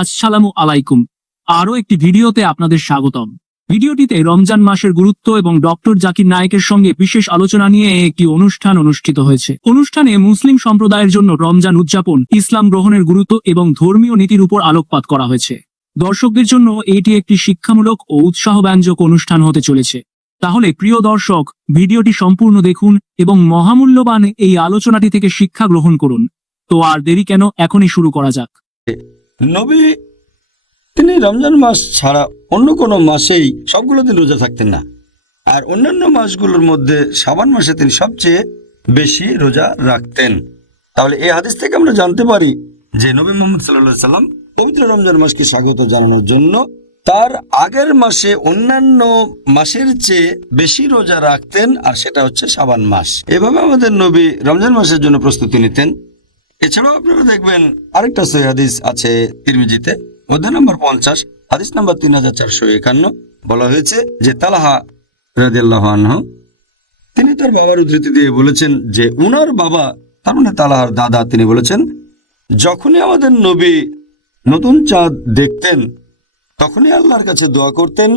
আসসালামু আলাইকুম। আরও একটি ভিডিওতে আপনাদের স্বাগতম। ভিডিওটিতে রমজান মাসের গুরুত্ব এবং ডক্টর জাকির নায়েকের সঙ্গে বিশেষ আলোচনা নিয়ে একটি অনুষ্ঠান অনুষ্ঠিত হয়েছে। অনুষ্ঠানে মুসলিম সম্প্রদায়ের জন্য রমজান উদযাপন, ইসলাম গ্রহণের গুরুত্ব এবং ধর্মীয় নীতির উপর আলোকপাত করা হয়েছে। দর্শকদের জন্য এটি একটি শিক্ষামূলক ও উৎসাহব্যঞ্জক অনুষ্ঠান হতে চলেছে। তাহলে প্রিয় দর্শক, ভিডিওটি সম্পূর্ণ দেখুন এবং মহামূল্যবান এই আলোচনাটি থেকে শিক্ষা গ্রহণ করুন। তো আর দেরি কেন, এখনই শুরু করা যাক। নবী তিনি রমজান মাস ছাড়া অন্য কোনো মাসেই সবগুলো দিন রোজা থাকতেন না, আর অন্যান্য মাসগুলোর মধ্যে শাবান মাসে তিনি সবচেয়ে বেশি রোজা রাখতেন। তাহলে এই হাদিস থেকে আমরা জানতে পারি যে নবী মুহাম্মদ সাল্লাল্লাহু আলাইহি সাল্লাম পবিত্র রমজান মাসকে স্বাগত জানানোর জন্য তার আগের মাসে অন্যান্য মাসের চেয়ে বেশি রোজা রাখতেন, আর সেটা হচ্ছে শাবান মাস। এভাবে আমাদের নবী রমজান মাসের জন্য প্রস্তুতি নিতেন। এছাড়াও আপনারা দেখবেন আরেকটা সহিহ হাদিস আছে তিরমিজিতে, অধ্যায় নম্বর 50, হাদিস নম্বর 3451, বলা হয়েছে যে তালহা রাদিয়াল্লাহু আনহু তিনি তার বাবার উদ্ধৃতি দিয়ে বলেছেন যে উনার বাবা, তার মানে তালহার দাদা, তিনি বলেছেন যখনই আমাদের নবী নতুন চাঁদ দেখতেন তখনই আল্লাহর কাছে দোয়া করতেন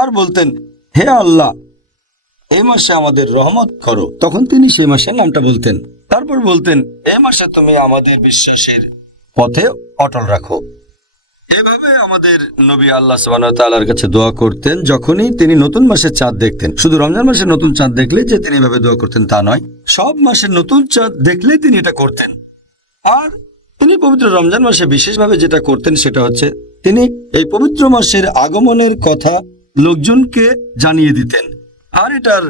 আর বলতেন, হে আল্লাহ, এই মাসে আমাদের রহমত করো। তখন তিনি সেই মাসের নামটা বলতেন, তারপর বলতেন, এই মাসে তুমি আমাদের বিশ্বাসের পথে অটল রাখো। এভাবে আমাদের নবী আল্লাহ সুবহানাহু ওয়া তাআলার কাছে দোয়া করতেন যখনই তিনি নতুন মাসের চাঁদ দেখতেন। শুধু রমজান মাসের নতুন চাঁদ দেখলে যে তিনি এভাবে দোয়া করতেন তা নয়, সব মাসের নতুন চাঁদ দেখলে তিনি এটা করতেন। আর তিনি পবিত্র রমজান মাসে বিশেষভাবে যেটা করতেন সেটা হচ্ছে তিনি এই পবিত্র মাসের আগমনের কথা লোকজনকে জানিয়ে দিতেন। আর এটার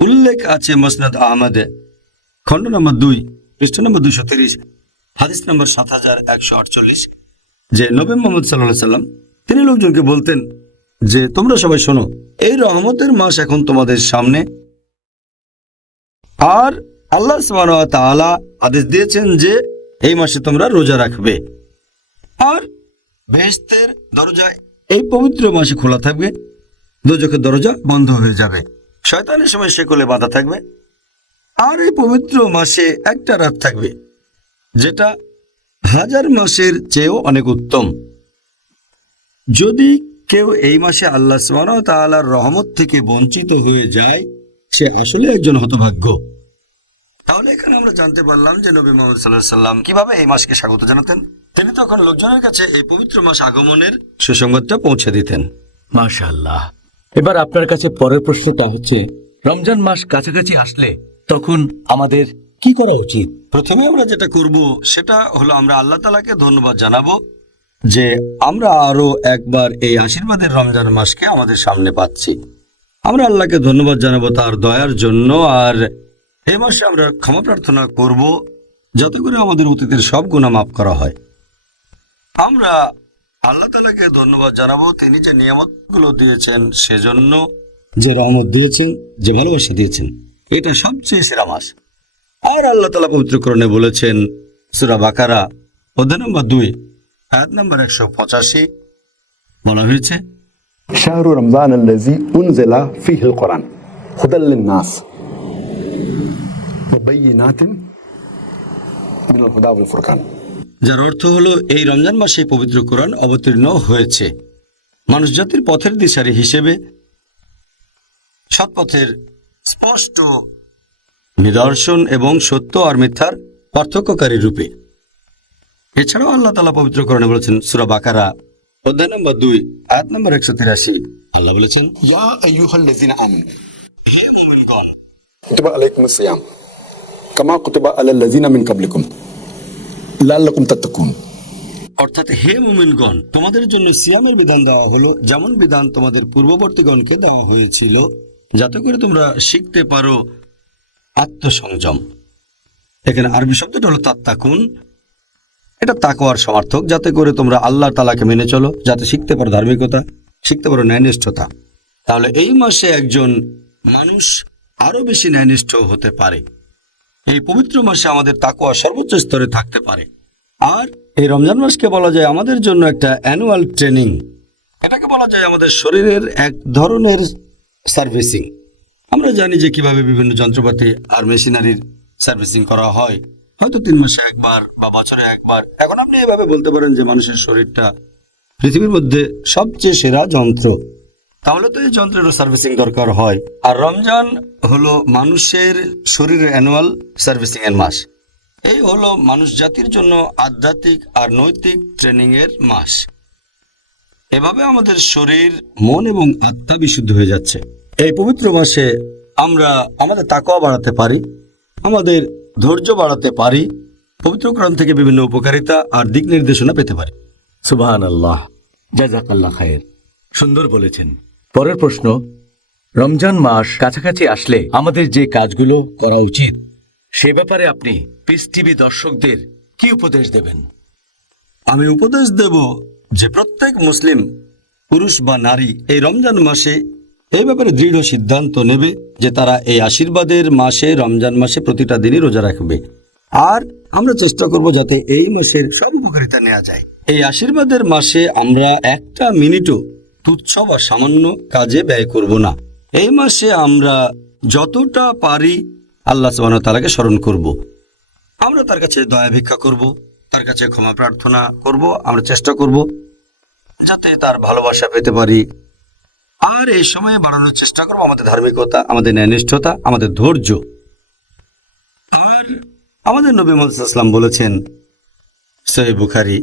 উল্লেখ আছে মুসনাদ আহমদে, খণ্ড নম্বর 2, পৃষ্ঠা নম্বর 230, হাদিস নম্বর 7148, যে নবী মুহাম্মদ সাল্লাল্লাহু আলাইহি সাল্লাম তিনি লোকজনকে বলতেন যে তোমরা সবাই শোনো, এই রহমতের মাস এখন তোমাদের সামনে, আর আল্লাহ সুবহানাহু ওয়া তাআলা আদেশ দিয়েছেন যে এই মাসে তোমরা রোজা রাখবে, আর বেহেশতের দরজা এই পবিত্র মাসে খোলা থাকবে, দোজখের দরজা বন্ধ হয়ে যাবে, শয়তানের সময় শেকলে বাঁধা থাকবে, আর এই পবিত্র মাসে একটা রাত থাকবে যেটা 1000 মাসের চেয়েও অনেক উত্তম। যদি কেউ এই মাসে আল্লাহ সুবহানাহু ওয়া তাআলার রহমত থেকে বঞ্চিত হয়ে যায়, সে আসলে একজন হতভাগ্য। তাহলে এখানে আমরা জানতে পারলাম যে নবী মুহাম্মদ সাল্লাল্লাহু আলাইহি সাল্লাম কিভাবে এই মাসকে স্বাগত জানাতেন। তিনি তখন লোকজনের কাছে এই পবিত্র মাস আগমনের সুসংবাদটা পৌঁছে দিতেন। মাশাআল্লাহ। এবার আপনার কাছে পরের প্রশ্নটা হচ্ছে, রমজান মাস কাছাকাছি আসলে তখন আমাদের কি করা উচিত? প্রথমে আমরা যেটা করব সেটা হলো আমরা আল্লাহ তাআলাকে ধন্যবাদ জানাবো যে আমরা আরো একবার এই আশীর্বাদের রমজান মাসকে আমাদের সামনে পাচ্ছি। আমরা আল্লাহকে ধন্যবাদ জানাবো তার দয়ার জন্য, আর এই মাসে আমরা ক্ষমা প্রার্থনা করব যাতে করে আমাদের অতীতের সব গুনাহ মাফ করা হয়। আমরা আল্লাহ তাআলাকে ধন্যবাদ জানাবো তিনি যে নিয়ামতগুলো দিয়েছেন, সেজন্য যে রহমত দিয়েছেন, যে ভালোবাসা দিয়েছেন, এটা সবচেয়ে সেরা মাস। আর আল্লাহ তাআলা পবিত্র কোরআনে বলেছেন, সূরা বাকারা অধ্যায় নম্বর 2, আয়াত নম্বর 185, বলা হয়েছে, শাহরু রমজান আল্লাযী উনজিলা ফীহিল কুরআন হুদাল লিন-নাস ওয়া বায়িনাতিন মিনাল হুদা ওয়াল ফুরকান, যার অর্থ হলো এই রমজান মাসে পবিত্র কোরআন অবতীর্ণ হয়েছে মানুষ জাতির পথের দিশারি হিসেবে, সৎপথের স্পষ্ট নিদর্শন এবং সত্য আর মিথ্যার পার্থক্যকারী রূপে। এছাড়াও আল্লাহ তাআলা পবিত্র কোরআনে বলেছেন, সূরা বাকারা অধ্যায় নম্বর 2, আয়াত নম্বর 183, আল্লাহ বলেছেন, ইয়া আইয়ুহাল্লাযীনা আমানু হে মুমিনগণ, কুতিবা আলাইকুমুস সিয়াম কামা কুতিবা আলাল লাযীনা মিন ক্বাবলিকুম লাআল্লাকুম তাত্তাকুন, অর্থাৎ হে মুমিনগণ, তোমাদের জন্য সিয়ামের বিধান দেওয়া হলো যেমন বিধান তোমাদের পূর্ববর্তীগণকে দেওয়া হয়েছিল, যাতে করে তোমরা শিখতে পারো আত্মসংযম। এখানে আরবি শব্দটা হলো তাত্তাকুন, এটা তাকওয়ার সমার্থক, যাতে করে তোমরা আল্লাহ তাআলাকে মেনে চলো, যাতে শিখতে পারো ধার্মিকতা, শিখতে পারো ন্যায়নিষ্ঠতা। তাহলে এই মাসে একজন মানুষ আরো বেশি ন্যায়নিষ্ঠ হতে পারে। এই পবিত্র মাসে আমাদের তাকওয়া সর্বোচ্চ স্তরে থাকতে পারে। আর এই রমজান মাসকে বলা যায় আমাদের জন্য একটা অ্যানুয়াল ট্রেনিং। এটাকে বলা যায় আমাদের শরীরের এক ধরনের সার্ভিসিং। আমরা জানি যে কিভাবে বিভিন্ন যন্ত্রপাতি আর মেশিনারির সার্ভিসিং করা হয়, হয়তো 3 মাসে একবার বা বছরে একবার। এখন আপনি এভাবে বলতে পারেন যে মানুষের শরীরটা পৃথিবীর মধ্যে সবচেয়ে সেরা যন্ত্র, তাহলে তো এই যন্ত্রেরও সার্ভিসিং দরকার হয়। আর রমজান হলো মানুষের শরীরের অ্যানুয়াল সার্ভিসিং এর মাস। এই হলো মানুষ জাতির জন্য আধ্যাত্মিক আর নৈতিক ট্রেনিং এর মাস। এভাবে আমাদের শরীর, মন এবং আত্মা বিশুদ্ধ হয়ে যাচ্ছে। এই পবিত্র মাসে আমরা আমাদের তাকওয়া বাড়াতে পারি, আমাদের ধৈর্য বাড়াতে পারি, পবিত্র কোরআন থেকে বিভিন্ন উপকারিতা আর দিক নির্দেশনা পেতে পারি। সুবহানাল্লাহ, জাযাকাল্লাহ খায়ের। সুন্দর বলেছেন। পরের প্রশ্ন, রমজান মাস কাছাকাছি আসলে আমাদের যে কাজগুলো করা উচিত সে ব্যাপারে আপনি পিস টিভি দর্শকদের কি উপদেশ দেবেন? আমি উপদেশ দেব যে প্রত্যেক মুসলিম পুরুষ বা নারী এই রমজান মাসে এই ব্যাপারে দৃঢ় সিদ্ধান্ত নেবে যে তারা এই আশীর্বাদের মাসে, রমজান মাসে প্রতিটা দিনই রোজা রাখবে। আর আমরা চেষ্টা করব যাতে এই মাসের সব উপকারিতা নেওয়া যায়। এই আশীর্বাদের মাসে আমরা একটা মিনিটও তুচ্ছ বা সামান্য কাজে ব্যয় করব না। এই মাসে আমরা যতটা পারি আল্লাহ সুবহানাহু ওয়া তাআলাকে স্মরণ করব, আমরা তার কাছে দয়া ভিক্ষা করব, তার কাছে ক্ষমা প্রার্থনা করব। আমরা চেষ্টা করব যাতে তার ভালোবাসা পেতে পারি। আর এই সময়ে বাড়ানোর চেষ্টা করব আমাদের ধার্মিকতা, আমাদের ন্যায়নিষ্ঠতা, আমাদের ধৈর্য। আর আমাদের নবী মুহাম্মদ সাল্লাল্লাহু আলাইহি ওয়াসাল্লাম বলেছেন, সহিহ বুখারী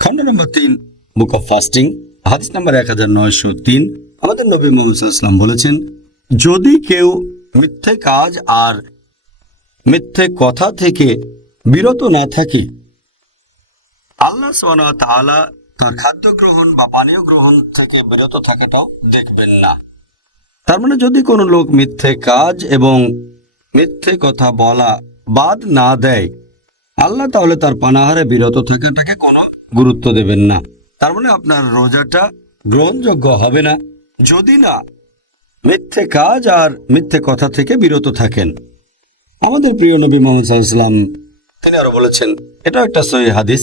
খণ্ড নম্বর 3 বুক অফ ফাস্টিং হাদিস নাম্বার 1903, আমাদের নবী মুহাম্মদ সাল্লাল্লাহু আলাইহি ওয়াসাল্লাম বলেছেন, যদি কেউ মিথ্যে কাজ আর মিথ্যে কথা থেকে বিরত না থাকে, আল্লাহ সুবহানাহু ওয়া তাআলা তার খাদ্য গ্রহণ বা পানীয় গ্রহণ থেকে বিরত থাকাটাও দেখবেন না। তার মানে যদি কোনো লোক মিথ্যে কাজ এবং মিথ্যে কথা বলা বাদ না দেয়, আল্লাহ তাহলে তার পানাহারে বিরত থাকাটাকে কোনো গুরুত্ব দেবেন না। তার মানে আপনার রোজাটা গ্রহণযোগ্য হবে না যদি না মিথ্যে কাজ আর মিথ্যে কথা থেকে বিরত থাকেন। আমাদের প্রিয় নবী মুহাম্মদ সাল্লাল্লাহু আলাইহি ওয়াসাল্লাম তিনি আরো বলেছেন, এটাও একটা সহিহ হাদিস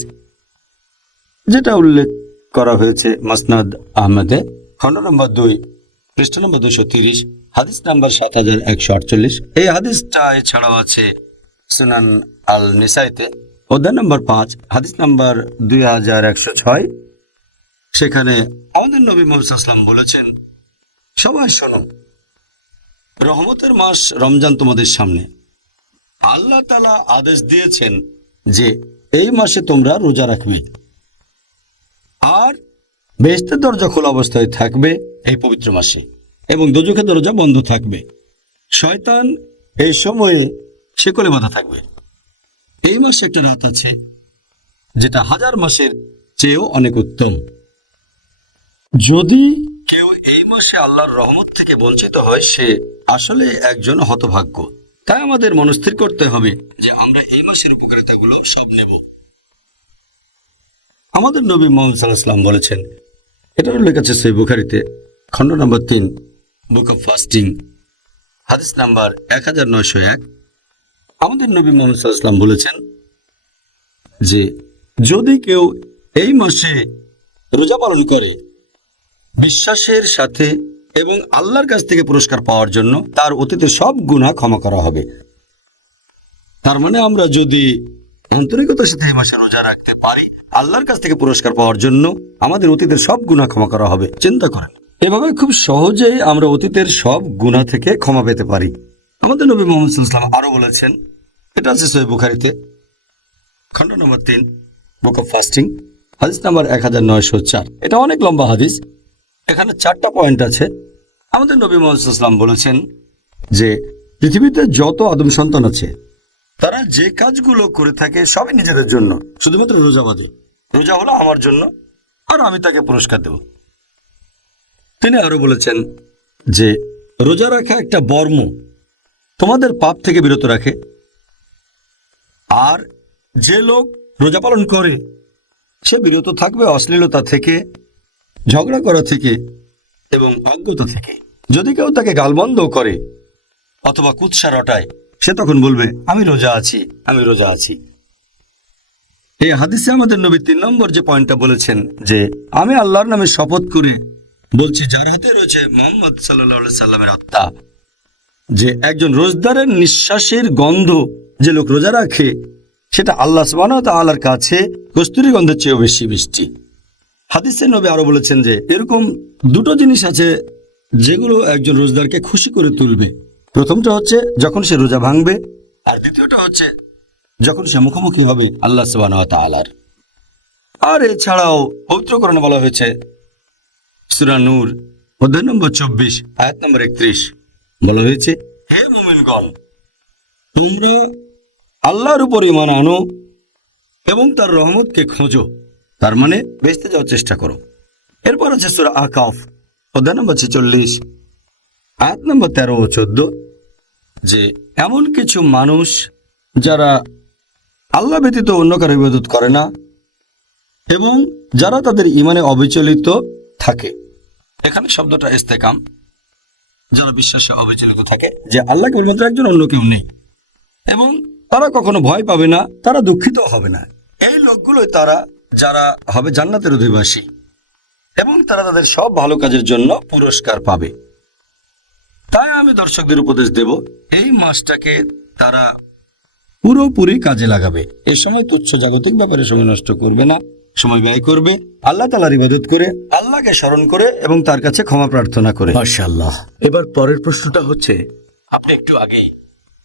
যেটা উল্লেখ করা হয়েছে মাসনাদ আহমদে খণ্ড নম্বর 2 পৃষ্ঠ নম্বর 230, হাদিস নাম্বার 7148। এই হাদিসটা এছাড়াও আছে সুনান আল নিসাইতে অধ্যায় নম্বর 5 হাদিস নাম্বার 2106। সেখানে আমাদের নবী মুহাম্মদ সাল্লাল্লাহু আলাইহি ওয়াসাল্লাম বলেছেন, সবাই শোনো, রহমতের মাস রমজান তোমাদের সামনে। আল্লাহ তাআলা আদেশ দিয়েছেন যে এই মাসে তোমরা রোজা রাখবে আর বেহেশতের দরজা খোলা অবস্থায় থাকবে এই পবিত্র মাসে, এবং দোজখের দরজা বন্ধ থাকবে। শয়তান এই সময়ে শিকলে বাঁধা থাকবে। এই মাসে একটা রাত আছে যেটা 1000 মাসের চেয়েও অনেক উত্তম। যদি কেউ এই মাসে আল্লাহর রহমত থেকে বঞ্চিত হয়, সে আসলে একজন হতভাগ্য। তাই আমাদের মনস্থির করতে হবে যে আমরা এই মাসের উপকারিতাগুলো সব নেব। আমাদের নবী মুহাম্মদ সাল্লাল্লাহু আলাইহি ওয়াসাল্লাম বলেছেন, এটার উল্লেখ আছে সহিহ বুখারীতে খণ্ড নম্বর 3 বুক অফ ফাস্টিং হাদিস নাম্বার 1901। আমাদের নবী মুহাম্মদ সাল্লাল্লাহু আলাইহি ওয়াসাল্লাম বলেছেন যে যদি কেউ এই মাসে রোজা পালন করে বিশ্বাসের সাথে এবং আল্লাহর কাছ থেকে পুরস্কার পাওয়ার জন্য, তার অতীতের সব গুনাহ ক্ষমা করা হবে। তার মানে আমরা যদি আন্তরিকতার সাথে এই মাসে রোজা রাখতে পারি, আল্লাহর কাছ থেকে পুরস্কার পাওয়ার জন্য আমাদের অতীতের সব গুনাহ ক্ষমা করা হবে। চিন্তা করেন, এভাবে খুব সহজেই আমরা অতীতের সব গুনাহ থেকে ক্ষমা পেতে পারি। আমাদের নবী মুহাম্মদ সাল্লাল্লাহু আলাইহি ওয়াসাল্লাম আরো বলেছেন, এটা আছে সহিহ বুখারীতে খণ্ড নম্বর 3 বুক অফ ফাস্টিং হাদিস নাম্বার 1904। এটা অনেক লম্বা হাদিস, এখানে 4টা পয়েন্ট আছে। আমাদের নবী মুহাম্মদ সাল্লাল্লাহু আলাইহি ওয়াসাল্লাম বলেছেন যে পৃথিবীতে যত আদম সন্তান আছে তারা যে কাজগুলো করে থাকে সবই নিজেদের জন্য, শুধুমাত্র রোজা বাদে। রোজা হলো আমার জন্য আর আমি তাকে পুরস্কার দেব। তিনি আরো বলেছেন যে রোজা রাখা একটা বর্ম, তোমাদের পাপ থেকে বিরত রাখে। আর যে লোক রোজা পালন করে সে বিরত থাকবে অশ্লীলতা থেকে, ঝগড়া করা থেকে এবং অজ্ঞতা থেকে। যদি কেউ তাকে গালমন্দ করে অথবা কুৎসা রটায়, সে তখন বলবে আমি রোজা আছি, আমি রোজা আছি। এই হাদিসে আমাদের নবী 3 নম্বর যে পয়েন্টটা বলেছেন যে আমি আল্লাহর নামে শপথ করে বলছি, যার হাতে রয়েছে মুহাম্মদ সাল্লাল্লাহু আলাইহি সাল্লামের আত্মা, যে একজন রোজদারের নিঃশ্বাসের গন্ধ যে লোক রোজা রাখে সেটা আল্লাহ সুবহানাহু ওয়া তাআলার কাছে কস্তুরী গন্ধের চেয়েও বেশি মিষ্টি। হাদিসে নবী আরো বলেছেন যে এরকম দুটো জিনিস আছে যেগুলো একজন রোজাদারকে খুশি করে তুলবে। প্রথমটা হচ্ছে যখন সে রোজা ভাঙবে, আর দ্বিতীয়টা হচ্ছে যখন সে মুখোমুখি হবে আল্লাহ সুবহানাহু ওয়া তাআলার। আর এছাড়াও পবিত্র কোরআনে বলা হয়েছে সূরা নূর অধ্যায় নম্বর 24 আয়াত নম্বর 31 বলা হয়েছে, হে মুমিনগণ, তোমরা আল্লাহর উপর ঈমান আনো এবং তার রহমতকে খোঁজো, তার মানে বেহেশতে যাওয়ার চেষ্টা করো। এরপর আছে সূরা আকাফ অধ্যায় নম্বর 46 আয়াত নম্বর 13 ও 14, যে এমন কিছু মানুষ যারা আল্লাহ ব্যতীত অন্য কারো ইবাদত করে না এবং যারা তাদের ঈমানে অবিচলিত থাকে। এখানে শব্দটা ইস্তেকাম, যারা বিশ্বাসে অবিচলিত থাকে যে আল্লাহ কেবলমাত্র একজন, অন্য কেউ নেই, এবং তারা কখনো ভয় পাবে না, তারা দুঃখিত হবে না। এই লোকগুলোই তারা যারা হবে জান্নাতের অধিবাসী এবং তারা তাদের সব ভালো কাজের জন্য পুরস্কার পাবে। তাই আমি দর্শকদের উপদেশ দেব, এই মাসটাকে তারা পুরোপুরি কাজে লাগাবে। এই সময় তুচ্ছ জাগতিক ব্যাপারে সময় নষ্ট করবে না, সময় ব্যয় করবে আল্লাহ তাআলার ইবাদত করে, আল্লাহকে স্মরণ করে এবং তার কাছে ক্ষমা প্রার্থনা করে। মাশাআল্লাহ। এবার পরের প্রশ্নটা হচ্ছে, আপনি একটু আগেই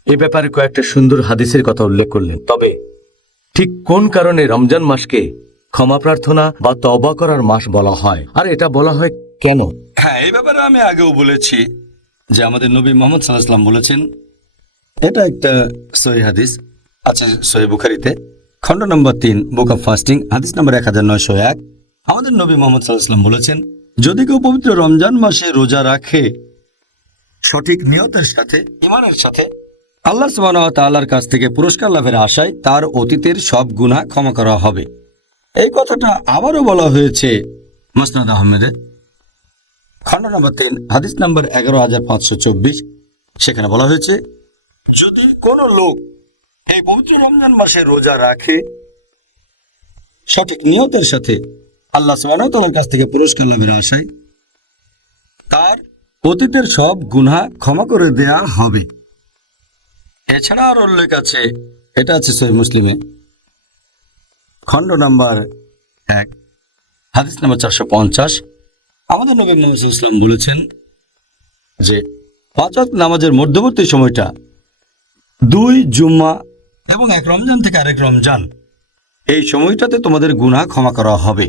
এ ব্যাপারে কয়েকটা সুন্দর হাদিসের কথা উল্লেখ করলেন, তবে ঠিক কোন কারণে রমজান মাসকে ক্ষমা প্রার্থনা বা তওবা করার মাস বলা হয়, আর এটা বলা হয় কেন? হ্যাঁ, এই ব্যাপারে আমি আগেও বলেছি যে আমাদের নবী মুহাম্মদ সাল্লাল্লাহু আলাইহি ওয়াসাল্লাম বলেছেন, এটা একটা সহিহ হাদিস আছে সহিহ বুখারীতে, খণ্ড নম্বর 3 বুক অফ ফাস্টিং হাদিস নম্বর 1901। আমাদের নবী মুহাম্মদ সাল্লাল্লাহু আলাইহি ওয়াসাল্লাম বলেছেন, যদি কেউ পবিত্র রমজান মাসে রোজা রাখে সঠিক নিয়তের সাথে, ঈমানের সাথে, আল্লাহ সুবহানাহু ওয়া তাআলার কাছ থেকে পুরস্কার লাভের আশায় তার অতীতের সব গুনাহ ক্ষমা করা হবে। এই কথাটা আবারও বলা হয়েছে মুসনাদ আহমেদে, খণ্ড নম্বর 3 হাদিস নম্বর 11524। সেখানে বলা হয়েছে, যদি কোনো লোক এই পবিত্র রমজান মাসে রোজা রাখে সঠিক নিয়তের সাথে, আল্লাহ সুবহানাহু ওয়া তাআলার কাছ থেকে পুরস্কার লাভের আশায়, তার অতীতের সব গুনাহ ক্ষমা করে দেয়া হবে। এছাড়া আর উল্লেখ আছে, এটা আছে সহিহ মুসলিমে, খণ্ড নম্বর 1 হাদিস নম্বর 450। আমাদের নবী মুহাম্মদ সাল্লাল্লাহু আলাইহি ওয়াসাল্লাম বলেছেন যে 5 ওয়াক্ত নামাজের মধ্যবর্তী সময়টা 2 জুম্মা এবং 1 রমজান থেকে আরেক রমজান, এই সময়টাতে তোমাদের গুনাহ ক্ষমা করা হবে।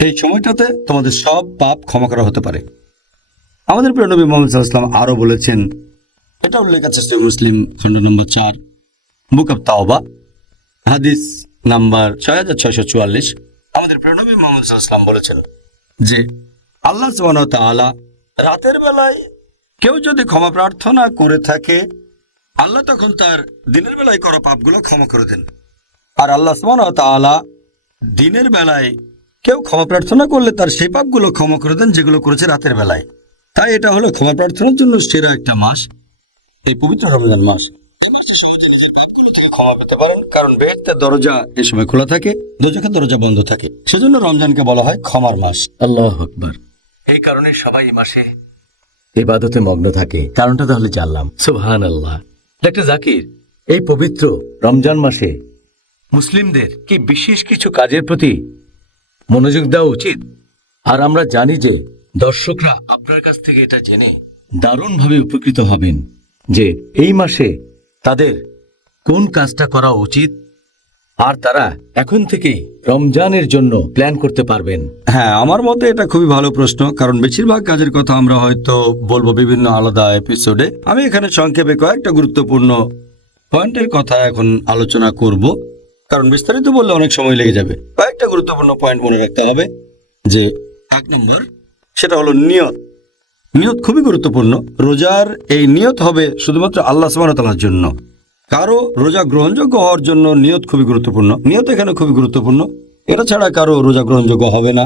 এই সময়টাতে তোমাদের সব পাপ ক্ষমা করা হতে পারে। আমাদের প্রিয় নবী মুহাম্মদ সাল্লাল্লাহু আলাইহি ওয়াসাল্লাম আরো বলেছেন, এটা উল্লেখ আছে সহিহ মুসলিম খণ্ড নম্বর 4 বুক অফ তাওবা হাদিস নাম্বার 6644। আমাদের প্রিয় নবী মুহাম্মদ সাল্লাল্লাহু আলাইহি ওয়াসাল্লাম বলেছেন যে আল্লাহ সুবহানাহু ওয়া তাআলা রাতের বেলায় কেউ যদি ক্ষমা প্রার্থনা করে থাকে, আল্লাহ তখন তার দিনের বেলায় করা পাপগুলো ক্ষমা করে দেন। আর আল্লাহ সুবহানাহু ওয়া তাআলা দিনের বেলায় কেউ ক্ষমা প্রার্থনা করলে তার সেই পাপগুলো ক্ষমা করে দেন যেগুলো করেছে রাতের বেলায়। তাই এটা হলো ক্ষমা প্রার্থনার জন্য সেরা একটা মাস, এই পবিত্র রমজান মাস। এই মাসে সহজে নিজের পাপগুলো থেকে ক্ষমা পেতে পারেন, কারণ বেহেশতের দরজা এই সময় খোলা থাকে, দোজখের দরজা বন্ধ থাকে। সেজন্য রমজানকে বলা হয় ক্ষমার মাস। আল্লাহু আকবার। এই কারণে সবাই এই মাসে ইবাদতে মগ্ন থাকে। কারণটা তাহলে জানলাম। সুবহানাল্লাহ। ডাক্তার জাকির, এই পবিত্র রমজান মাসে মুসলিমদের কি বিশেষ কিছু কাজের প্রতি মনোযোগ দেওয়া উচিত? আর আমরা জানি যে দর্শকরা আপনার কাছ থেকে এটা জেনে দারুণভাবে উপকৃত হবেন যে এই মাসে তাদের কোন কাজটা করা উচিত, আর তারা এখন থেকেই রমজানের জন্য প্ল্যান করতে পারবেন। হ্যাঁ, আমার মতে এটা খুবই ভালো প্রশ্ন, কারণ বেশিরভাগ কাজের কথা আমরা হয়তো বলবো বিভিন্ন আলাদা এপিসোডে। আমি এখানে সংক্ষেপে কয়েকটা গুরুত্বপূর্ণ পয়েন্টের কথা এখন আলোচনা করব, কারণ বিস্তারিত বললে অনেক সময় লেগে যাবে। কয়েকটা গুরুত্বপূর্ণ পয়েন্ট মনে রাখতে হবে। যে 1 নম্বর, সেটা হলো নিয়ত। নিয়ত খুবই গুরুত্বপূর্ণ। রোজার এই নিয়ত হবে শুধুমাত্র আল্লাহ সুবহানাহু ওয়া তাআলার জন্য। কারো রোজা গ্রহণযোগ্য হওয়ার জন্য নিয়ত খুবই গুরুত্বপূর্ণ। নিয়ত এখানে খুবই গুরুত্বপূর্ণ, এটা ছাড়া কারো রোজা গ্রহণযোগ্য হবে না।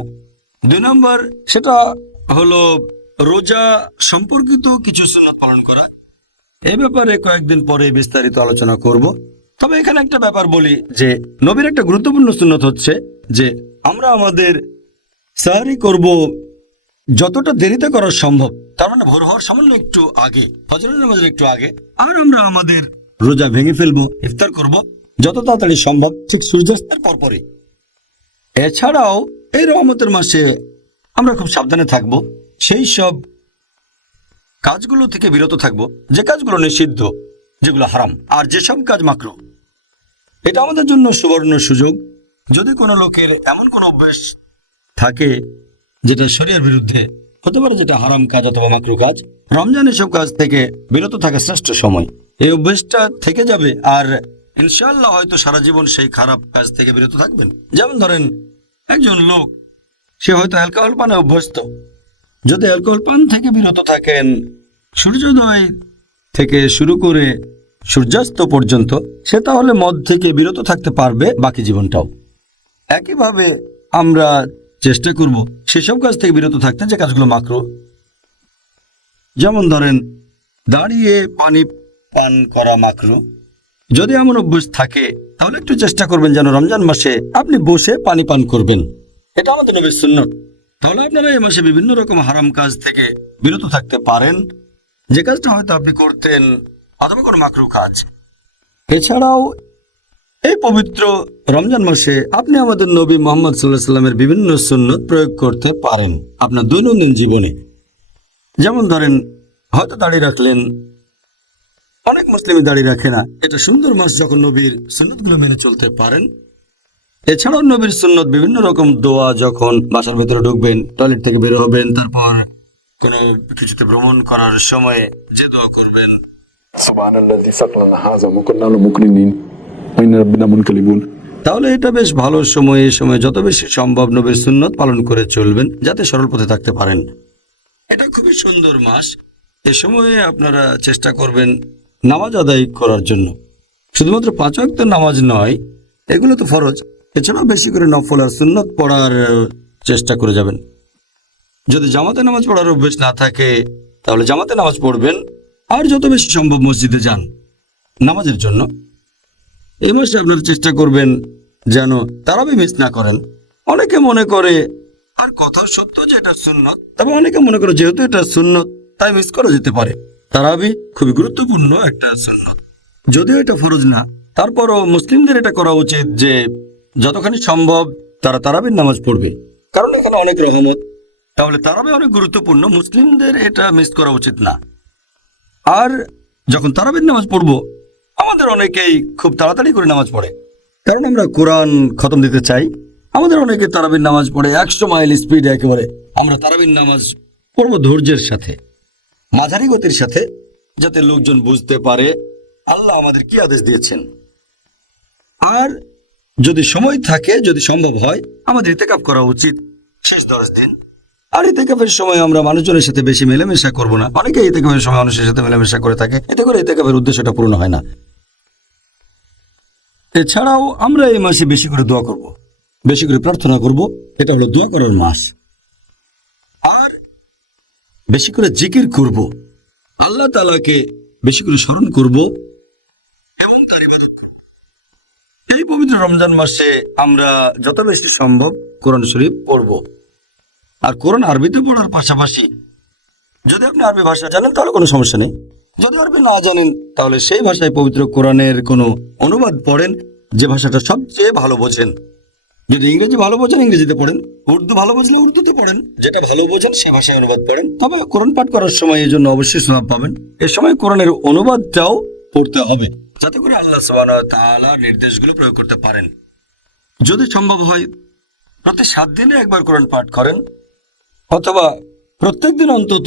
2 নম্বর, সেটা হলো রোজা সম্পর্কিত কিছু সুন্নাত পালন করা। এই ব্যাপারে কয়েকদিন পরে বিস্তারিত আলোচনা করব। তবে এখানে একটা ব্যাপার বলি যে নবীর একটা গুরুত্বপূর্ণ সুন্নাত হচ্ছে যে আমরা আমাদের সাহরি করব যতটা দেরিতে করা সম্ভব, তার মানে ভোর হওয়ার সামান্য একটু আগে, ফজরের নামাজের একটু আগে। আর আমরা আমাদের রোজা ভেঙে ফেলবো, ইফতার করব যত তাড়াতাড়ি সম্ভব, ঠিক সূর্যাস্তের পরপরই। এছাড়াও এই রহমতের মাসে আমরা খুব সাবধানে থাকব, সেই সব কাজগুলো থেকে বিরত থাকব যে কাজগুলো নিষিদ্ধ, যেগুলো হারাম, আর যেসব কাজ মাকরু। এটা আমাদের জন্য সুবর্ণ সুযোগ। যদি কোনো লোকের এমন কোনো অভ্যেস থাকে যেটা শরীয়তের বিরুদ্ধে হতে পারে, যেটা হারাম কাজ অথবা মাকরু কাজ, রমজান এসব কাজ থেকে বিরত থাকা শ্রেষ্ঠ সময়। এই অভ্যেসটা থেকে যাবে আর ইনশাআল্লাহ হয়তো সারা জীবন সেই খারাপ কাজ থেকে বিরত থাকবেন। যেমন ধরেন একজন লোক, সে হয়তো অ্যালকোহল পানে অভ্যস্ত। যদি অ্যালকোহল পান থেকে বিরত থাকেন সূর্যোদয় থেকে শুরু করে সূর্যাস্ত পর্যন্ত, সে তাহলে মদ থেকে বিরত থাকতে পারবে বাকি জীবনটাও। একইভাবে আমরা চেষ্টা করব সেসব কাজ থেকে বিরত থাকতে যে কাজগুলো মাকরু। যেমন ধরেন দাঁড়িয়ে পানি পান করা মাকরু। যদি এমন অভ্যাস থাকে তাহলে একটু চেষ্টা করবেন যেন রমজান মাসে আপনি বসে পানি পান করবেন। এটা আমাদের নবীর সুন্নত। তাহলে আপনারা এই মাসে বিভিন্ন রকম হারাম কাজ থেকে বিরত থাকতে পারেন, যে কাজটা হয়তো আপনি করতেন অথবা কোনো মাকরু কাজ। এছাড়াও এই পবিত্র রমজান মাসে আপনি আমাদের নবী মুহাম্মদ সাল্লাল্লাহু আলাইহি সাল্লামের বিভিন্ন সুন্নত প্রয়োগ করতে পারেন আপনার দৈনন্দিন জীবনে। যেমন ধরেন হয়তো দাড়ি রাখলেন, অনেক মুসলিমই দাড়ি রাখে না। এটা সুন্দর মাস যখন নবীর সুন্নতগুলো মেনে চলতে পারেন। এছাড়াও নবীর সুন্নত বিভিন্ন রকম দোয়া, যখন বাসার ভেতরে ঢুকবেন, টয়লেট থেকে বের হবেন, তারপর কোনো কিছুতে ভ্রমণ করার সময় যে দোয়া করবেন, সুবহানাল্লাযী সাকলানা হাযা ওয়া কুন্না লাহু মুকরিনিন ওয়া ইন্না রাব্বিনা মুনকালিবুন। তাহলে এটা বেশ ভালো সময়। এই সময় যত বেশি সম্ভব নবীর সুন্নত পালন করে চলবেন যাতে সরল পথে থাকতে পারেন। এটা খুবই সুন্দর মাস। এ সময়ে আপনারা চেষ্টা করবেন নামাজ আদায় করার জন্য। শুধুমাত্র 5 ওয়াক্ত নামাজ নয়, এগুলো তো ফরজ, এছাড়াও বেশি করে নফল আর সুন্নত পড়ার চেষ্টা করে যাবেন। যদি জামাতে নামাজ পড়ার অভ্যেস না থাকে তাহলে জামাতে নামাজ পড়বেন, আর যত বেশি সম্ভব মসজিদে যান নামাজের জন্য। এই মাসে আপনারা চেষ্টা করবেন যেন তারাবি মিস না করেন। অনেকে মনে করে, আর কথাও সত্য যে এটা সুন্নত, তবে অনেকে মনে করে যেহেতু এটা সুন্নত তাই মিস করা যেতে পারে। তারাবি খুবই গুরুত্বপূর্ণ একটা সুন্নত, যদিও এটা ফরজ না। তারপরও মুসলিমদের এটা করা উচিত যে যতখানি সম্ভব তারা তারাবির নামাজ পড়বে, কারণ এখানে অনেক রহমত। তাহলে তারাবি অনেক গুরুত্বপূর্ণ, মুসলিমদের এটা মিস করা উচিত না। আর যখন তারাবির নামাজ পড়বো, আমাদের অনেকেই খুব তাড়াতাড়ি করে নামাজ পড়ে, কারণ আমরা কোরআন খতম দিতে চাই। আমাদের অনেকে তারাবির নামাজ পড়ে 100 মাইল স্পিডে একেবারে। আমরা তারাবির নামাজ পড়বো ধৈর্যের সাথে, মাঝারি গতির সাথে, যাতে লোকজন বুঝতে পারে আল্লাহ আমাদের কি আদেশ দিয়েছেন। আর যদি সময় থাকে, যদি সম্ভব হয়, আমাদের ইতিকাফ করা উচিত শেষ 10 দিন। আর ইতিকাফের সময় আমরা মানুষজনের সাথে বেশি মেলামেশা করব না। অনেকে ইতিকাফের সময় মানুষের সাথে মেলামেশা করে থাকে, এতে করে ইতিকাফের উদ্দেশ্যটা পূর্ণ হয় না। এছাড়াও আমরা এই মাসে বেশি করে দোয়া করব, বেশি করে প্রার্থনা করব। এটা হলো দোয়া করার মাস। আর বেশি করে জিকির করব, আল্লাহ তাআলাকে বেশি করে স্মরণ করব এবং তার ইবাদত করব। এই পবিত্র রমজান মাসে আমরা যত বেশি সম্ভব কোরআন শরীফ পড়ব। আর কোরআন আরবিতে পড়ার পাশাপাশি যদি আপনি আরবি ভাষা জানেন তাহলে কোনো সমস্যা নেই। যদি আরবি না জানেন তাহলে সেই ভাষায় পবিত্র কোরআনের কোনো অনুবাদ পড়েন যে ভাষাটা সবচেয়ে ভালো বোঝেন। যদি ইংরেজি ভালো বোঝেন ইংরেজিতে পড়েন, উর্দু ভালো বুঝলে উর্দুতে পড়েন, যেটা ভালো বোঝেন সেই ভাষায় অনুবাদ পড়েন। তবে কোরআন পাঠ করার সময় এই জন্য অবশ্যই সওয়াব পাবেন। এ সময় কোরআনের অনুবাদটাও পড়তে হবে, যাতে করে আল্লাহ সুবহানাহু ওয়া তাআলার নির্দেশগুলো প্রয়োগ করতে পারেন। যদি সম্ভব হয় প্রতি 7 দিনে একবার কোরআন পাঠ করেন, অথবা প্রত্যেকদিন অন্তত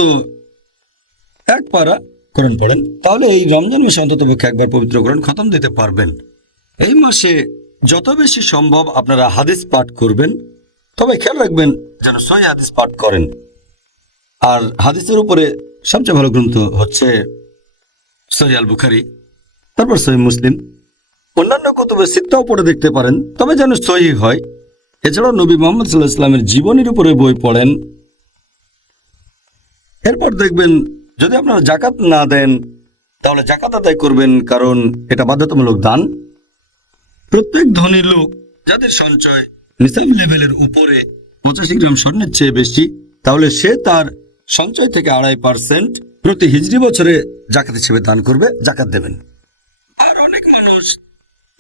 1 পারা কোরআন পড়েন, তাহলে এই রমজান মাসে অন্তত পক্ষে একবার পবিত্র কোরআন খতম দিতে পারবেন। এই মাসে যত বেশি সম্ভব আপনারা হাদিস পাঠ করবেন, তবে খেয়াল রাখবেন যেন সহিহ হাদিস পাঠ করেন। আর হাদিসের উপরে সবচেয়ে ভালো গ্রন্থ হচ্ছে সহিহ আল বুখারী, তারপর সহিহ মুসলিম। অন্যান্য কুতুবে সিত্তাও পড়ে দেখতে পারেন, তবে যেন সহিহ হয়। এছাড়াও নবী মুহাম্মদ সাল্লাল্লাহু আলাইহি ওয়াসাল্লামের জীবনীর উপরে বই পড়েন। এরপর দেখবেন যদি আপনারা যাকাত না দেন তাহলে যাকাত আদায় করবেন, কারণ এটা বাধ্যতামূলক দান। প্রত্যেক ধনী লোক যাদের সঞ্চয় নিসাব লেভেলের উপরে 85 গ্রাম স্বর্ণের চেয়ে বেশি, তাহলে সে তার সঞ্চয় থেকে 2.5% প্রতি হিজরি বছরে যাকাত হিসেবে দান করবে, যাকাত দেবেন। অনেক মানুষ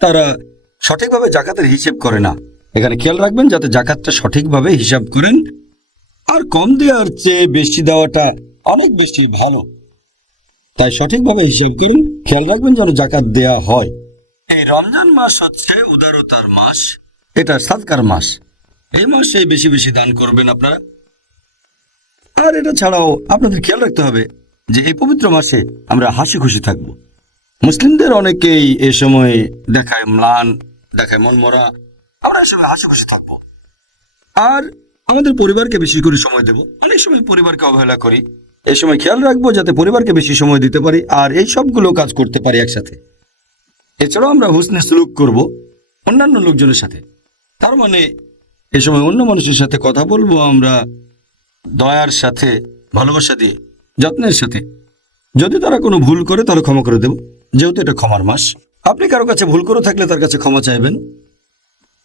তারা সঠিকভাবে জাকাতের হিসেব করে না। এখানে খেয়াল রাখবেন যাতে জাকাতটা সঠিকভাবে হিসাব করেন, আর কম দেওয়ার চেয়ে বেশি দেওয়াটা অনেক বেশি ভালো। তাই সঠিকভাবে হিসাব করুন, খেয়াল রাখবেন যেন জাকাত দেয়া হয়। এই রমজান মাস হচ্ছে উদারতার মাস, এটা সাদকার মাস। এই মাসে বেশি বেশি দান করবেন আপনারা। আর এটা ছাড়াও আপনাদের খেয়াল রাখতে হবে যে এই পবিত্র মাসে আমরা হাসি খুশি থাকব। মুসলিমদের অনেকেই এ সময় দেখায় ম্লান, দেখায় মনমরা। আমরা এই সময় হাসি খুশি থাকবো আর আমাদের পরিবারকে বেশি করে সময় দেব। অনেক সময় পরিবারকে অবহেলা করি, এই সময় খেয়াল রাখবো যাতে পরিবারকে বেশি সময় দিতে পারি আর এই সবগুলো কাজ করতে পারি একসাথে। এছাড়াও আমরা হুসনে সুলুক করব অন্যান্য লোকজনের সাথে। তার মানে এই সময় অন্য মানুষের সাথে কথা বলবো আমরা দয়ার সাথে, ভালোবাসা দিয়ে, যত্নের সাথে। যদি তারা কোনো ভুল করে তাহলে ক্ষমা করে দেব, যেহেতু এটা ক্ষমার মাস। আপনি কারো কাছে ভুল করে থাকলে তার কাছে ক্ষমা চাইবেন।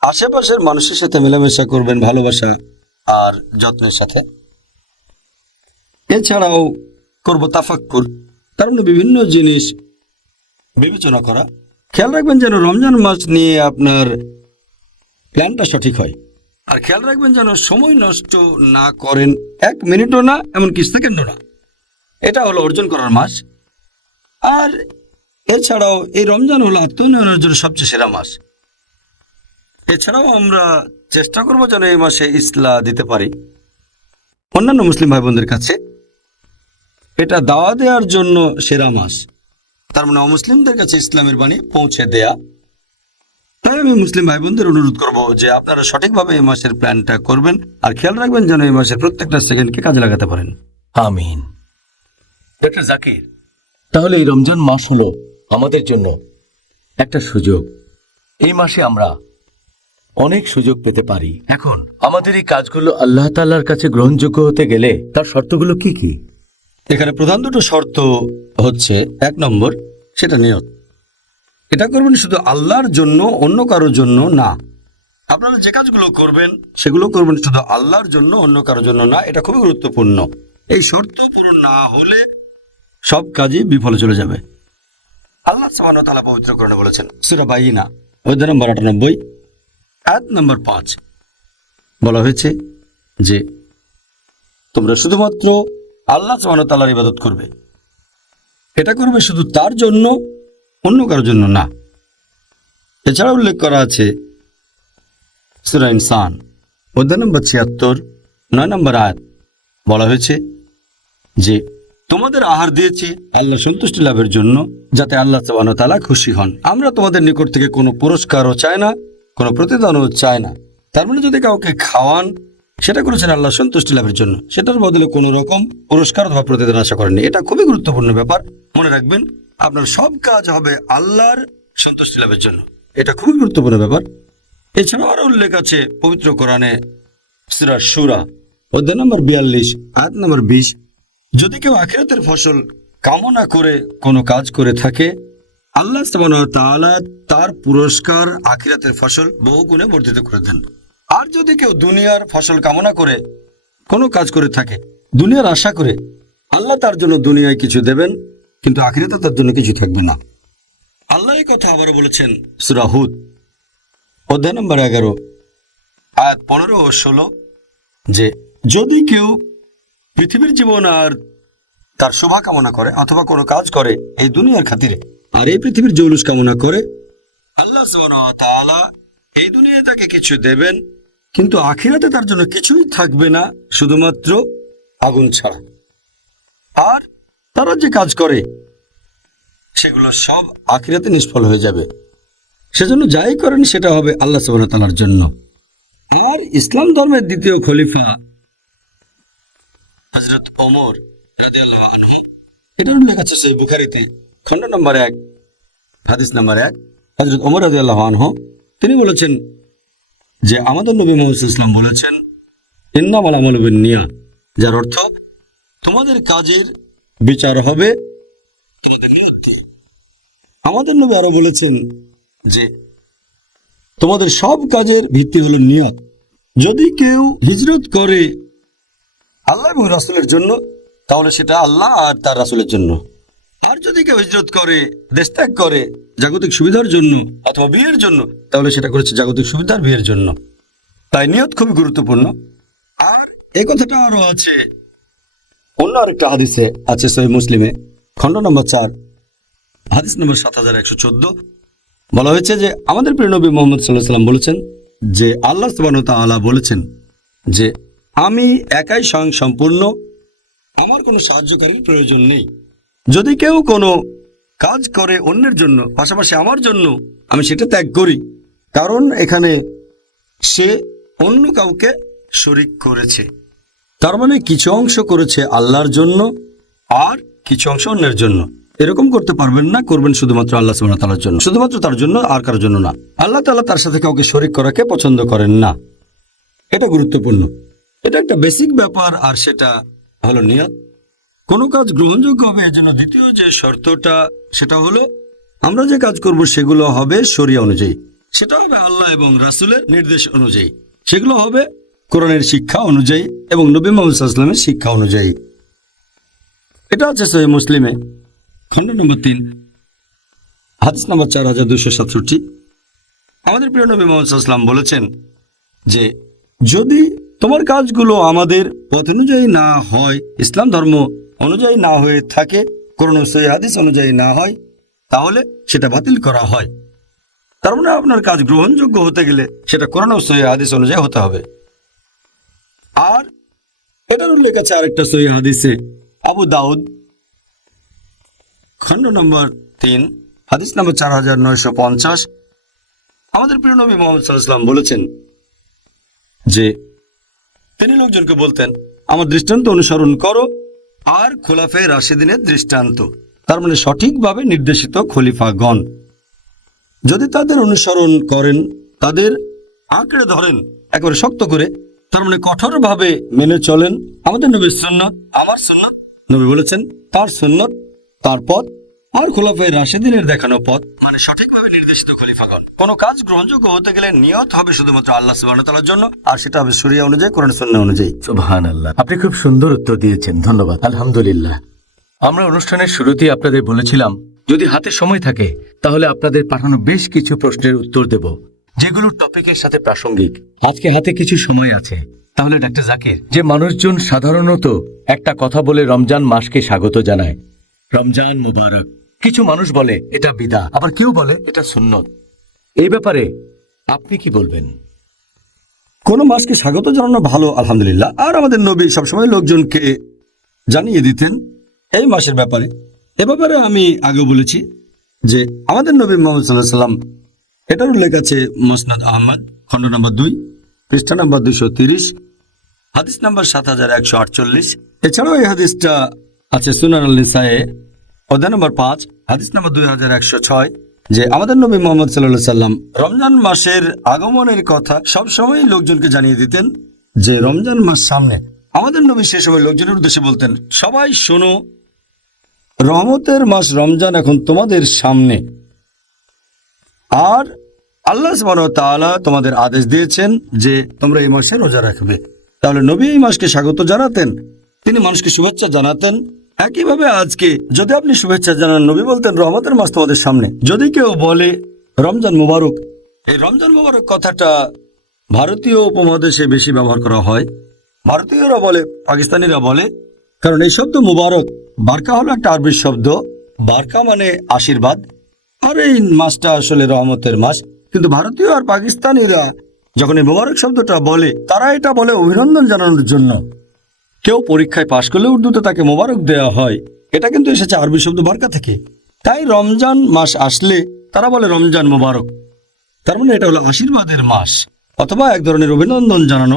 আশেপাশের মানুষের সাথে মেলামেশা করবেন ভালোবাসা আর যত্নের সাথে। এছাড়াও করব তাফাক্কুর, তার মানে বিভিন্ন জিনিস বিবেচনা করা। খেয়াল রাখবেন যেন রমজান মাস নিয়ে আপনার প্ল্যানটা সঠিক হয়। আর খেয়াল রাখবেন যেন সময় নষ্ট না করেন, 1 মিনিটও না, এমনকি সেকেন্ডও না। এটা হলো অর্জন করার মাস। আর এছাড়াও এই রমজান হলো আত্মোন্নয়নের জন্য সবচেয়ে সেরা মাস। এছাড়াও আমরা চেষ্টা করব যেন এই মাসে ইসলাহ দিতে পারি অন্যান্য মুসলিম ভাই বোনদের কাছে। এটা দাওয়া দেওয়ার জন্য সেরা মাস, তার মানে অমুসলিমদের কাছে ইসলামের বাণী পৌঁছে দেয়া। তাই আমি মুসলিম ভাই বোনদের অনুরোধ করব যে আপনারা সঠিকভাবে এই মাসের প্ল্যানটা করবেন আর খেয়াল রাখবেন যেন এই মাসের প্রত্যেকটা সেকেন্ডকে কাজে লাগাতে পারেন। আমিন। ডক্টর জাকির, তাহলে এই রমজান মাস হলো আমাদের জন্য একটা সুযোগ। এই মাসে আমরা অনেক সুযোগ পেতে পারি। এখন আমাদের এই কাজগুলো আল্লাহ তাআলার কাছে গ্রহণযোগ্য হতে গেলে তার শর্তগুলো কি কি? এখানে প্রধান দুটো শর্ত হচ্ছে, 1 নম্বর সেটা নিয়ত। এটা করবেন শুধু আল্লাহর জন্য, অন্য কারোর জন্য না। আপনারা যে কাজগুলো করবেন সেগুলো করবেন শুধু আল্লাহর জন্য, অন্য কারোর জন্য না। এটা খুবই গুরুত্বপূর্ণ। এই শর্ত পূরণ না হলে সব কাজই বিফলে চলে যাবে। আল্লাহ সুবহানাহু ওয়া তাআলা পবিত্র কোরআনে বলেছেন, সূরা বাইয়িনা অধ্যায় নম্বর 98 আয়াত নম্বর 5, বলা হয়েছে যে তোমরা শুধুমাত্র আল্লাহ সুবহানাহু ওয়া তাআলার ইবাদত করবে। এটা করবে শুধু তার জন্য, অন্য কারোর জন্য না। এছাড়া উল্লেখ করা আছে সূরা ইনসান অধ্যায় নম্বর 76 9 নম্বর আয়াত, বলা হয়েছে যে তোমাদের আহার দিয়েছি আল্লাহ সন্তুষ্টি লাভের জন্য, যাতে আল্লাহ সুবহানাহু ওয়া তাআলা খুশি হন। আমরা তোমাদের নিকট থেকে কোনো পুরস্কারও চাই না, কোনো প্রতিদানও চাই না। তার মানে যদি কাউকে খাওয়ান, সেটা করেছেন আল্লাহ সন্তুষ্টি লাভের জন্য, সেটার বদলে কোনো রকম পুরস্কার অথবা প্রতিদান আশা করেননি। এটা খুবই গুরুত্বপূর্ণ ব্যাপার, মনে রাখবেন। আপনার সব কাজ হবে আল্লাহর সন্তুষ্টি লাভের জন্য, এটা খুবই গুরুত্বপূর্ণ ব্যাপার। এছাড়াও আরো উল্লেখ আছে পবিত্র কোরআনে সূরা সূরা অধ্যায় নম্বর 42 আয়াত নম্বর 20, যদি কেউ আখিরাতের ফসল কামনা করে কোনো কাজ করে থাকে, আল্লাহ সুবহানাহু ওয়া তাআলা তার পুরস্কার আখিরাতের ফসল বহু গুণে বর্ধিত করে দেন। আর যদি কেউ দুনিয়ার ফসল কামনা করে কোনো কাজ করে থাকে, দুনিয়ার আশা করে, আল্লাহ তার জন্য দুনিয়ায় কিছু দেবেন কিন্তু আখিরাতে তার জন্য কিছু থাকবে না। আল্লাহ এই কথা আবারও বলেছেন সূরা হুদ অধ্যায় নম্বর 11 আয়াত 15 ও 16, যে যদি কেউ পৃথিবীর জীবন আর তার শোভা কামনা করে অথবা কোনো কাজ করে এই দুনিয়ার খাতিরে, আর এই পৃথিবীর জৌলুস কামনা করে, আল্লাহ সুবহানাহু ওয়া তাআলা এই দুনিয়ায় তাকে কিছু দেবেন কিন্তু আখিরাতে তার জন্য কিছুই থাকবে না, শুধুমাত্র আগুন ছাড়া। আর তারা যে কাজ করে সেগুলো সব আখিরাতে নিষ্ফল হয়ে যাবে। সেজন্য যাই করেন সেটা হবে আল্লাহ সুবহানাহু ওয়া তাআলার জন্য। আর ইসলাম ধর্মের দ্বিতীয় খলিফা হযরত ওমর রাদিয়াল্লাহু আনহু, এটার উল্লেখ আছে সহিহ বুখারীতে খণ্ড নম্বর 1 হাদিস নম্বর 1। হযরত ওমর রাদিয়াল্লাহু আনহু তিনি বলেছেন যে আমাদের নবী মুহাম্মদ সাল্লাল্লাহু আলাইহি ওয়াসাল্লাম বলেছেন, ইন্নামাল আমালু বিন্নিয়াত, যার অর্থ তোমাদের কাজের বিচার হবে তোমাদের নিয়ত দিয়ে। আমাদের নবী আরো বলেছেন যে তোমাদের সব কাজের ভিত্তি হলো নিয়ত। যদি কেউ হিজরত করে আল্লাহ এবং রাসূলের জন্য, তাহলে সেটা আল্লাহ আর তার রাসূলের জন্য। আর যদি কেউ হিজরত করে, দেশ ত্যাগ করে জাগতিক সুবিধার জন্য অথবা বিয়ের জন্য, তাহলে সেটা করেছে জাগতিক সুবিধার বিয়ের জন্য। তাই নিয়ত খুবই গুরুত্বপূর্ণ। আর এই কথাটা আরো আছে অন্য আরেকটা হাদিসে আছে, সহিহ মুসলিমে খণ্ড নম্বর 4 হাদিস নম্বর 7114 বলা হয়েছে যে আমাদের প্রিয় নবী মুহাম্মদ সাল্লাল্লাহু আলাইহি ওয়াসাল্লাম বলেছেন যে আল্লাহ সুবহানাহু ওয়া তাআলা বলেছেন যে আমি একাই স্বয়ং সম্পূর্ণ, আমার কোনো সাহায্যকারীর প্রয়োজন নেই। যদি কেউ কোনো কাজ করে অন্যের জন্য পাশাপাশি আমার জন্য, আমি সেটা ত্যাগ করি, কারণ এখানে সে অন্য কাউকে শরীক করেছে। তার মানে কিছু অংশ করেছে আল্লাহর জন্য আর কিছু অংশ অন্যের জন্য। এরকম করতে পারবেন না, করবেন শুধুমাত্র আল্লাহ সুবহানাহু ওয়া তাআলার জন্য, শুধুমাত্র তার জন্য আর কারোর জন্য না। আল্লাহ তাআলা তার সাথে কাউকে শরীক করাকে পছন্দ করেন না। এটা গুরুত্বপূর্ণ, এটা একটা বেসিক ব্যাপার। আর সেটা হলো নিয়ত। কোনো কাজ গ্রহণযোগ্য হবে এর জন্য দ্বিতীয় যে শর্তটা, সেটা হলো আমরা যে কাজ করব সেগুলো হবে শরিয়া অনুযায়ী, সেটা হবে আল্লাহ এবং রাসূলের নির্দেশ অনুযায়ী, সেগুলো হবে কোরআনের শিক্ষা অনুযায়ী এবং নবী মুহাম্মদ সাল্লাল্লাহু আলাইহি ওয়াসাল্লামের শিক্ষা অনুযায়ী। এটা আছে সহিহ মুসলিমে খণ্ড নম্বর 3 হাদিস নম্বর 4267। আমাদের প্রিয় নবী মুহাম্মদ সাল্লাল্লাহু আলাইহি ওয়াসাল্লাম বলেছেন যে যদি তোমার কাজগুলো আমাদের পথ অনুযায়ী না হয়, ইসলাম ধর্ম অনুযায়ী না হয়ে থাকে, কোরআন ও সহিহ হাদিস অনুযায়ী না হয়, তাহলে সেটা বাতিল করা হয়। তার মানে আপনার কাজ গ্রহণযোগ্য হতে গেলে সেটা কোরআন ও সহিহ হাদিস অনুযায়ী হতে হবে। আর এটার উল্লেখ আছে আরেকটা সহিহ হাদিসে, আবু দাউদ খণ্ড নম্বর 3 হাদিস নম্বর 4950। আমাদের প্রিয় নবী মুহাম্মদ সাল্লাল্লাহু আলাইহি ওয়াসাল্লাম বলেছেন যে তিনি লোকজনকে বলতেন আমার দৃষ্টান্ত অনুসরণ করো আর খোলাফায়ে রাশিদিনের দৃষ্টান্ত। তার মানে সঠিকভাবে নির্দেশিত খলিফাগণ যদি তাদের অনুসরণ করেন, তাদের আঁকড়ে ধরেন একেবারে শক্ত করে, তার মানে কঠোরভাবে মেনে চলেন আমাদের নবীর সুন্নাত, আমার সুন্নাত, নবী বলেছেন তার সুন্নাত, তার পথ আর খোলাফায়ে রাশিদিনের দেখানো পথ, মানে সঠিকভাবে নির্দেশিত খলিফাগণ। কোনো কাজ গ্রহণযোগ্য হতে গেলে নিয়ত হবে শুধুমাত্র আল্লাহ সুবহানাহু ওয়া তাআলার জন্য, আর সেটা হবে শরিয়া অনুযায়ী, কোরআন সুন্নাহ অনুযায়ী। সুবহানাল্লাহ, আপনি খুব সুন্দর উত্তর দিয়েছেন, ধন্যবাদ। আলহামদুলিল্লাহ। আমরা অনুষ্ঠানের শুরুতেই আপনাদের বলেছিলাম যদি হাতে সময় থাকে তাহলে আপনাদের পাঠানো বেশ কিছু প্রশ্নের উত্তর দেব, যেগুলো টপিকের সাথে প্রাসঙ্গিক। আজকে হাতে কিছু সময় আছে, তাহলে ডাক্তার জাকির, যে মানুষজন সাধারণত একটা কথা বলে রমজান মাসকে স্বাগত জানায়, রমজান মুবারক, কিছু মানুষ বলে এটা বিদআত, আবার কেউ বলে এটা সুন্নত, এই ব্যাপারে আপনি কি বলবেন? কোন মাসকে স্বাগত জানানো ভালো, আলহামদুলিল্লাহ। আর আমাদের নবী সবসময় লোকজনকে জানিয়ে দিতেন এই মাসের ব্যাপারে। এ ব্যাপারে আমি আগেও বলেছি যে আমাদের নবী মুহাম্মদ সাল্লাল্লাহু আলাইহি ওয়াসাল্লাম, এটার উল্লেখ আছে মুসনাদ আহমদ খণ্ড নম্বর 2 পৃষ্ঠা নম্বর 230 হাদিস নম্বর 7148। এছাড়াও এই হাদিসটা আছে সুনান আল নিসায়ে অধ্যায় নম্বর 5 হাদিস নম্বর 2106, যে আমাদের নবী মুহাম্মদ সাল্লাল্লাহু আলাইহি ওয়াসাল্লাম রমজান মাসের আগমনের কথা সবসময় লোকজনকে জানিয়ে দিতেন যে রমজান মাস সামনে। আমাদের নবী সে সময় লোকজনের উদ্দেশ্যে বলতেন, সবাই শোনো, রহমতের মাস রমজান এখন তোমাদের সামনে, আর আল্লাহ সুবহানাহু ওয়া তাআলা তোমাদের আদেশ দিয়েছেন যে তোমরা এই মাসে রোজা রাখবে। তাহলে নবী এই মাসকে স্বাগত জানাতেন, তিনি মানুষকে শুভেচ্ছা জানাতেন। একইভাবে আজকে যদি আপনি শুভেচ্ছা জানান, নবী বলতেন রহমতের মাস তোমাদের সামনে। যদি কেউ বলে রমজান মুবারক, এই রমজান মুবারক কথাটা ভারতীয় উপমহাদেশে বেশি ব্যবহার করা হয়, ভারতীয়রা বলে, পাকিস্তানিরা বলে, কারণ এই শব্দ মুবারক, বারকা হলো একটা আরবি শব্দ, বারকা মানে আশীর্বাদ, আর এই মাসটা আসলে রহমতের মাস। কিন্তু ভারতীয় আর পাকিস্তানিরা যখন এই মুবারক শব্দটা বলে, তারা এটা বলে অভিনন্দন জানানোর জন্য। কেউ পরীক্ষায় পাশ করলে উর্দুতে তাকে মোবারক দেওয়া হয়, এটা কিন্তু এসেছে আরবি শব্দ বারকা থেকে। তাই রমজান মাস আসলে তারা বলে রমজান মুবারক, তার মানে এটা হলো আশীর্বাদের মাস, অথবা এক ধরনের অভিনন্দন জানানো,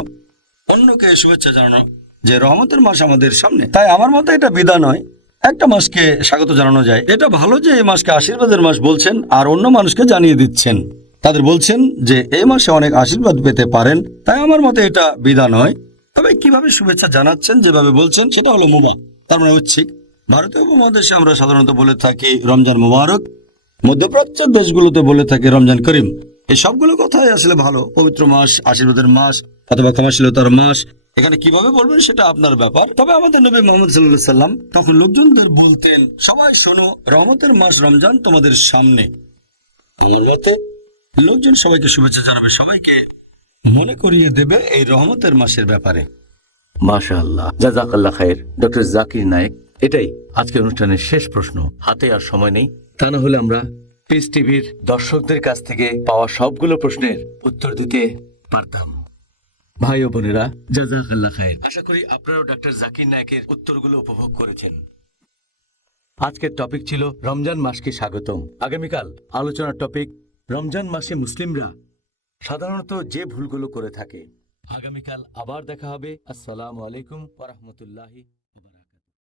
অন্যকে শুভেচ্ছা জানানো যে রহমতের মাস আমাদের সামনে। তাই আমার মতে এটা বিদা নয়, একটা মাসকে স্বাগত জানানো যায়। এটা ভালো যে এই মাসকে আশীর্বাদের মাস বলছেন আর অন্য মানুষকে জানিয়ে দিচ্ছেন, তাদের বলছেন যে এই মাসে অনেক আশীর্বাদ পেতে পারেন। তাই আমার মতে এটা বিদা নয়। তবে কিভাবে শুভেচ্ছা জানাচ্ছেন, যেভাবে বলছেন, সেটা হলো মুবারক, তার মানে ঐচ্ছিক। ভারতীয় উপমহাদেশে আমরা সাধারণত বলে থাকি রমজান মুবারক, মধ্যপ্রাচ্যের দেশগুলোতে বলে থাকি রমজান করিম। এই সবগুলো কথাই আসলে ভালো। পবিত্র মাস, আশীর্বাদের মাস, অথবা ক্ষমাশীলতার মাস, এখানে কিভাবে বলবেন সেটা আপনার ব্যাপার। তবে আমাদের নবী মুহাম্মদ সাল্লাল্লাহু আলাইহি সাল্লাম তখন লোকজনদের বলতেন, সবাই শোনো, রহমতের মাস রমজান তোমাদের সামনে। আমার মতে লোকজন সবাইকে শুভেচ্ছা জানাবে, সবাইকে মনে করিয়ে দেবে এই রহমতের মাসের ব্যাপারে। মাশাআল্লাহ, জাযাকাল্লাহ খায়ের ডক্টর জাকির নায়েক। এটাই আজকের অনুষ্ঠানের শেষ প্রশ্ন। হাতে আর সময় নেই, তা না হলে আমরা পিস টিভির দর্শকদের কাছ থেকে পাওয়া সবগুলো প্রশ্নের উত্তর দিতে পারতাম। ভাই ও বোনেরা, জাযাকাল্লাহ খায়ের। আশা করি আপনারাও ডক্টর জাকির নায়েকের উত্তরগুলো উপভোগ করেছেন। আজকের টপিক ছিল রমজান মাসকে স্বাগতম। আগামীকাল আলোচনার টপিক রমজান মাসে মুসলিমরা সাধারণত যে ভুলগুলো করে থাকে। আগামীকাল আবার দেখা হবে। আসসালামু আলাইকুম ওয়া রাহমাতুল্লাহি